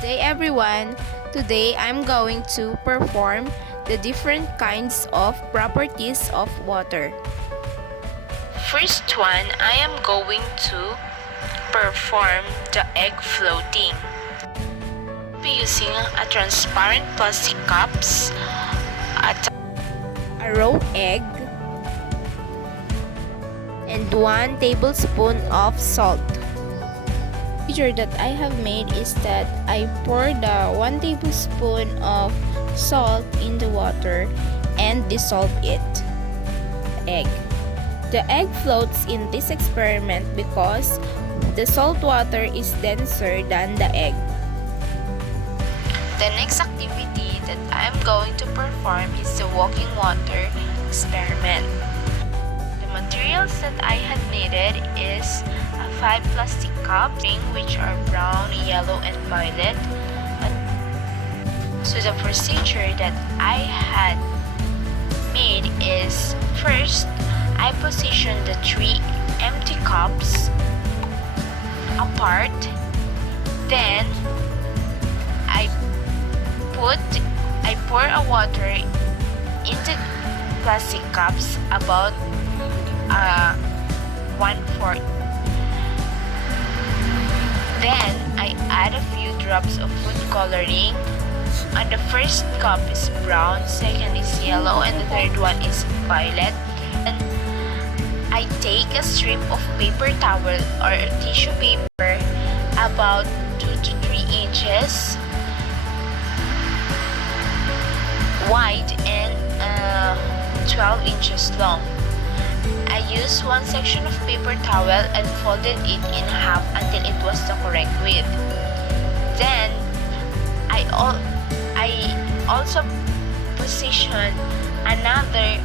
Day everyone! Today I'm going to perform the different kinds of properties of water. First one, I am going to perform the egg floating. Be using a transparent plastic cups, A raw egg and 1 tablespoon of salt. The procedure that I have made is that I pour the 1 tablespoon of salt in the water and dissolve it. Egg. The egg floats in this experiment because the salt water is denser than the egg. The next activity that I am going to perform is the walking water experiment. The materials that I had needed is 5 plastic cups, which are brown, yellow, and violet. So the procedure that I had made is, first, I position the 3 empty cups apart. Then I pour a water into plastic cups about 1/4. Then I add a few drops of food coloring. And the first cup is brown, second is yellow, and the third one is violet. And I take a strip of paper towel or tissue paper about 2 to 3 inches wide and 12 inches long. I used one section of paper towel and folded it in half until it was the correct width. Then I also positioned another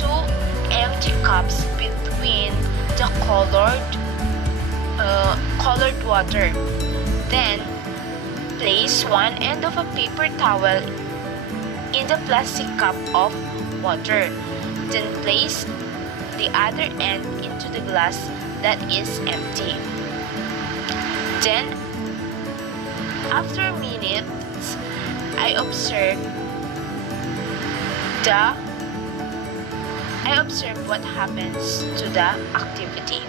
2 empty cups between the colored water. Then place one end of a paper towel in the plastic cup of water. Then place the other end into the glass that is empty. Then, after minutes, I observe what happens to the activity.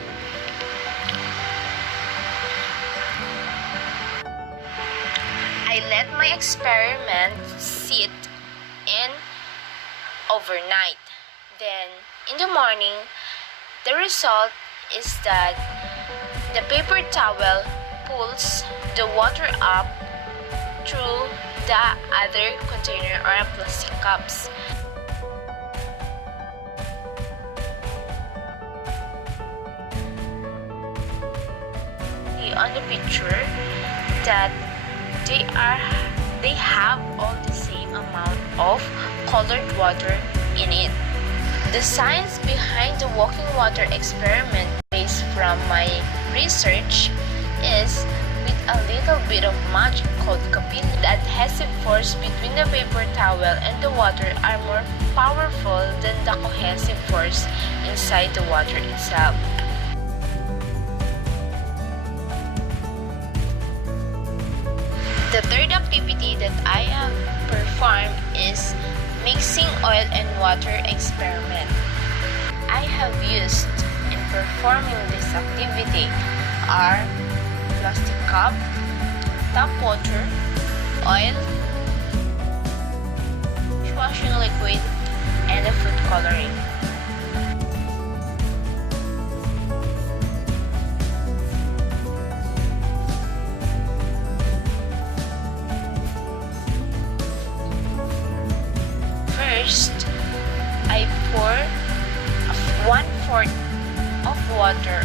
I let my experiment sit in overnight. Then, in the morning, the result is that the paper towel pulls the water up through the other container or plastic cups. On the picture that they have all the same amount of colored water in it. The science behind the walking water experiment, based from my research, is with a little bit of magic called capillary. The adhesive force between the paper towel and the water are more powerful than the cohesive force inside the water itself. The third activity that I have performed is mixing oil and water experiment. I have used in performing this activity are plastic cup, tap water, oil, dishwashing liquid, and the food coloring. First, I pour 1/4 of water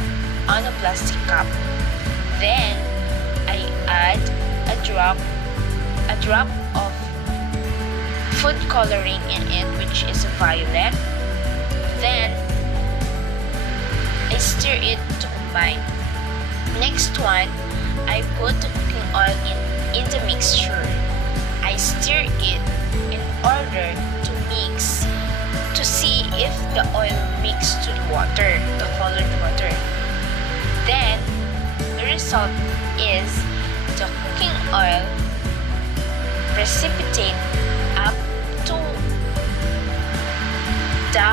on a plastic cup. Then, I add a drop of food coloring in it, which is violet. Then, I stir it to combine. Next one, I put the cooking oil in the mixture. I stir it in order to mix, to see if the oil mixed to the water, the colored water. Then, the result is the cooking oil precipitate up to the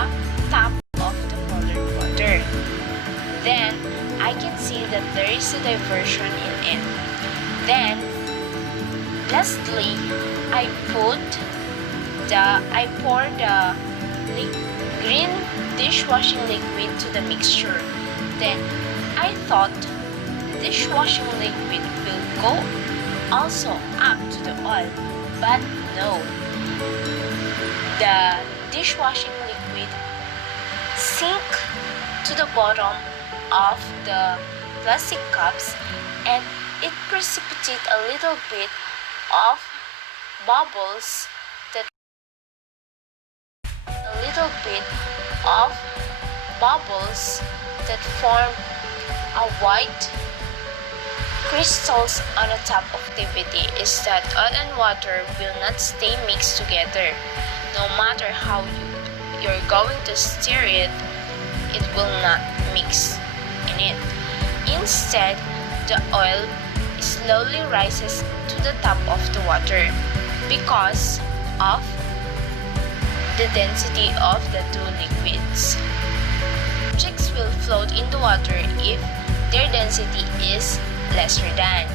top of the colored water. Then I can see that there is a diversion in it. Then lastly, I pour the green dishwashing liquid to the mixture. Then I thought the dishwashing liquid will go also up to the oil, but no. The dishwashing liquid sink to the bottom of the plastic cups, and it precipitate a little bit of bubbles that form a white crystals on the top. Activity is that oil and water will not stay mixed together. No matter how you're going to stir it, it will not mix in it. Instead, the oil slowly rises to the top of the water because of the density of the two liquids. Objects will float in the water if their density is lesser than,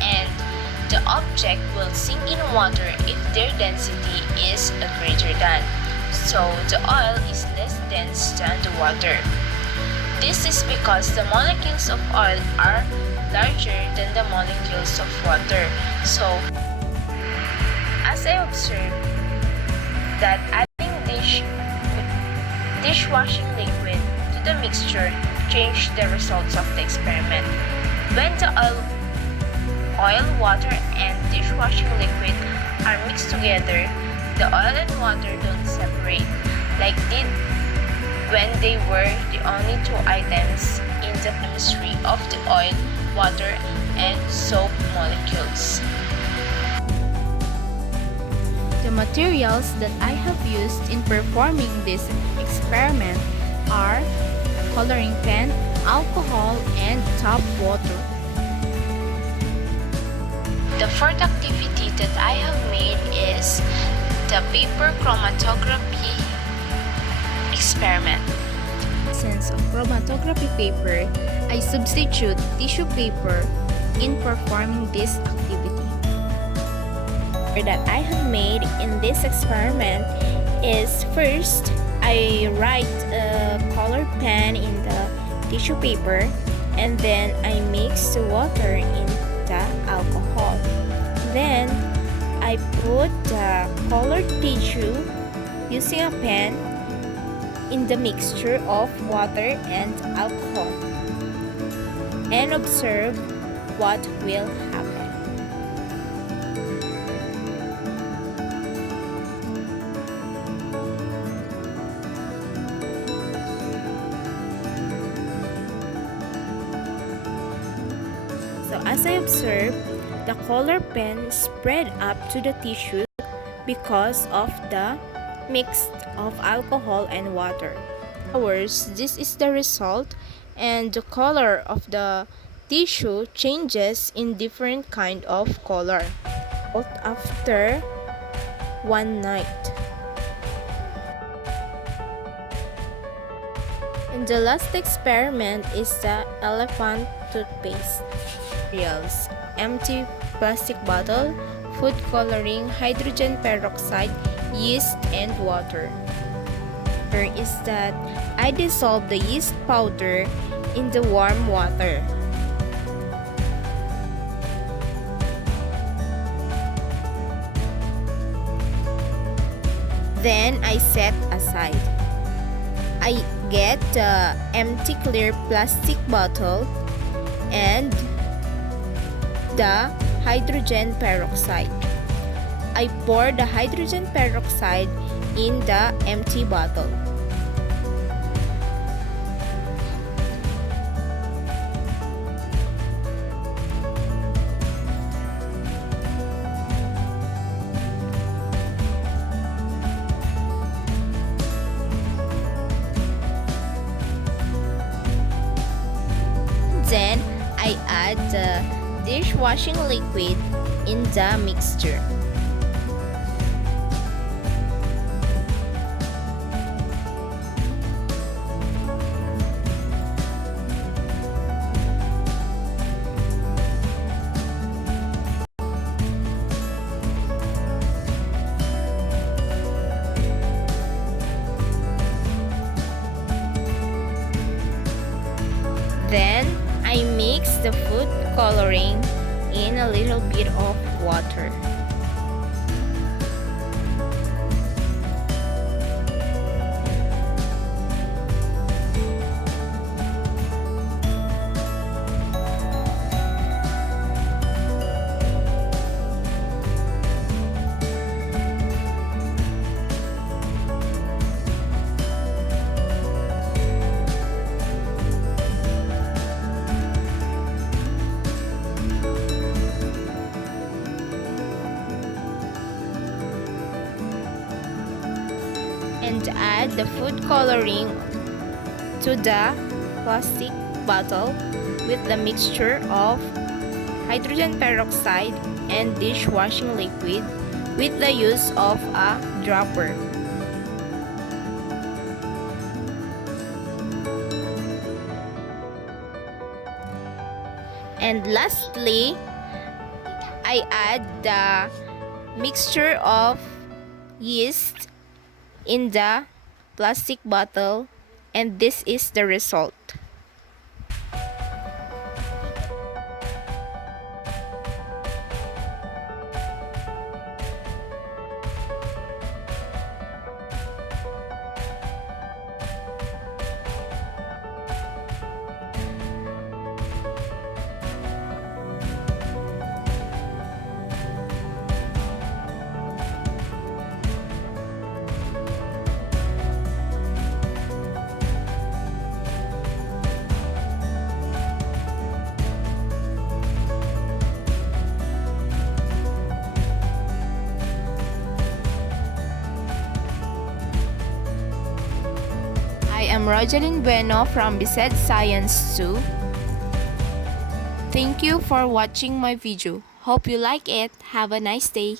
and the object will sink in water if their density is greater than. So the oil is less dense than the water. This is because the molecules of oil are larger than the molecules of water. So, as I observed that adding dishwashing liquid to the mixture changed the results of the experiment. When the oil, water, and dishwashing liquid are mixed together, the oil and water don't separate like did when they were the only two items in the chemistry of the oil, water, and soap molecules. The materials that I have used in performing this experiment are coloring pen, alcohol, and tap water. The fourth activity that I have made is the paper chromatography experiment. Since of chromatography paper, I substitute tissue paper in performing this activity. That I have made in this experiment is first, I write a colored pen in the tissue paper, and then I mix the water in the alcohol. Then I put the colored tissue using a pen in the mixture of water and alcohol and observe what will happen. So as I observed, the color pen spread up to the tissue because of the mix of alcohol and water. This is the result, and the color of the tissue changes in different kind of color after one night. And the last experiment is the elephant toothpaste. Materials: empty plastic bottle, food coloring, hydrogen peroxide, yeast, and water. Here is that I dissolve the yeast powder in the warm water. Then I set aside. I get the empty clear plastic bottle and the hydrogen peroxide. I pour the hydrogen peroxide in the empty bottle. Then I add the dishwashing liquid in the mixture. mix the food coloring in a little bit of water. And add the food coloring to the plastic bottle with the mixture of hydrogen peroxide and dishwashing liquid with the use of a dropper. And lastly, I add the mixture of yeast in the plastic bottle, and this is the result. I am Rogeline Bueno from BSED Science 2. Thank you for watching my video. Hope you like it. Have a nice day.